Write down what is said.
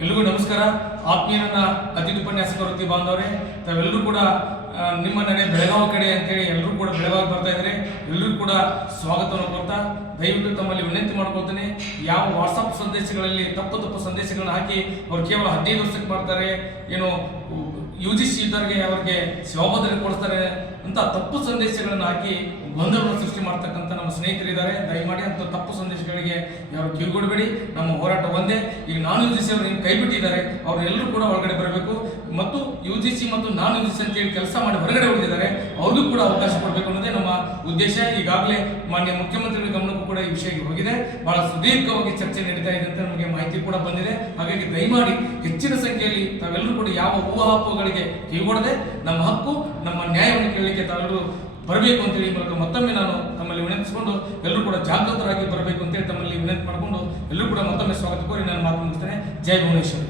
ಎಲ್ಲರಿಗೂ ನಮಸ್ಕಾರ. ಆತ್ಮೀಯ ನನ್ನ ಅತಿಥಿ ಉಪನ್ಯಾಸಕ ವೃತ್ತಿ ಬಾಂಧವರೇ, ತಾವೆಲ್ಲರೂ ಕೂಡ ನಿಮ್ಮ ನಡೆ ಬೆಳಗಾವಿ ಕಡೆ ಅಂತೇಳಿ ಎಲ್ಲರೂ ಕೂಡ ಬೆಳಗಾವಿ ಬರ್ತಾ ಇದ್ದಾರೆ. ಎಲ್ಲರೂ ಕೂಡ ಸ್ವಾಗತವನ್ನು ಕೊಡ್ತಾ ದಯವಿಟ್ಟು ತಮ್ಮಲ್ಲಿ ವಿನಂತಿ ಮಾಡ್ಕೊಳ್ತೇನೆ, ಯಾವ ವಾಟ್ಸಪ್ ಸಂದೇಶಗಳಲ್ಲಿ ತಪ್ಪು ಸಂದೇಶಗಳನ್ನ ಹಾಕಿ ಅವ್ರು ಕೇವಲ 15 ವರ್ಷಕ್ಕೆ ಮಾಡ್ತಾರೆ, ಏನು UGC ಇದ್ದವರಿಗೆ ಅವ್ರಿಗೆ ಶಿವಭದ್ರತೆ ಕೊಡಿಸ್ತಾರೆ ಅಂತ ತಪ್ಪು ಸಂದೇಶಗಳನ್ನು ಹಾಕಿ ಗೊಂದಲವನ್ನು ಸೃಷ್ಟಿ ಮಾಡ್ತಕ್ಕಂಥ ನಮ್ಮ ಸ್ನೇಹಿತರಿದ್ದಾರೆ. ದಯಮಾಡಿ ಅಂತ ತಪ್ಪು ಸಂದೇಶಗಳಿಗೆ ಯಾರು ಕಿವಿಗೊಡಬೇಡಿ. ನಮ್ಮ ಹೋರಾಟ ಒಂದೇ. ಈಗ UGC ಅವರು ಕೈ ಬಿಟ್ಟಿದ್ದಾರೆ, ಅವ್ರು ಎಲ್ಲರೂ ಕೂಡ ಒಳಗಡೆ ಬರಬೇಕು ಮತ್ತು UGC ಮತ್ತು UGC ಅಂತೇಳಿ ಕೆಲಸ ಮಾಡಿ ಹೊರಗಡೆ ಉಳಿದಿದ್ದಾರೆ, ಅವ್ರಿಗೂ ಕೂಡ ಅವಕಾಶ ಕೊಡಬೇಕು ಅನ್ನೋದೇ ನಮ್ಮ ಉದ್ದೇಶ. ಈಗಾಗಲೇ ಮಾನ್ಯ ಮುಖ್ಯಮಂತ್ರಿಗಳ ಗಮನಕ್ಕೂ ಕೂಡ ಈ ವಿಷಯ ಹೋಗಿದೆ. ಬಹಳ ಸುದೀರ್ಘವಾಗಿ ಚರ್ಚೆ ನಡೀತಾ ಇದೆ ಅಂತ ನಮಗೆ ಮಾಹಿತಿ ಕೂಡ ಬಂದಿದೆ. ಹಾಗಾಗಿ ದಯಮಾಡಿ ಹೆಚ್ಚಿನ ಸಂಖ್ಯೆಯಲ್ಲಿ ತಾವೆಲ್ಲರೂ ಕೂಡ ಯಾವ ಊಹಾಪೋಹಗಳಿಗೆ ಕಿವಿಗೊಡದೆ ನಮ್ಮ ಹಕ್ಕು, ನಮ್ಮ ನ್ಯಾಯವನ್ನು ಕೇಳಲಿಕ್ಕೆ ತಾವೆಲ್ಲರೂ ಬರಬೇಕು ಅಂತೇಳಿ ಈ ಮೂಲಕ ಮತ್ತೊಮ್ಮೆ ನಾನು ತಮ್ಮಲ್ಲಿ ವಿನಂತಿಸಿಕೊಂಡು ಎಲ್ಲರೂ ಕೂಡ ಜಾಗೃತರಾಗಿ ಬರಬೇಕು ಅಂತೇಳಿ ತಮ್ಮಲ್ಲಿ ವಿನಂತಿ ಮಾಡಿಕೊಂಡು ಎಲ್ಲರೂ ಕೂಡ ಮತ್ತೊಮ್ಮೆ ಸ್ವಾಗತ ಕೋರಿ ನಾನು ಮಾತು ಮುಗಿಸ್ತೇನೆ. ಜೈ ಭುವನೇಶ್ವರಿ.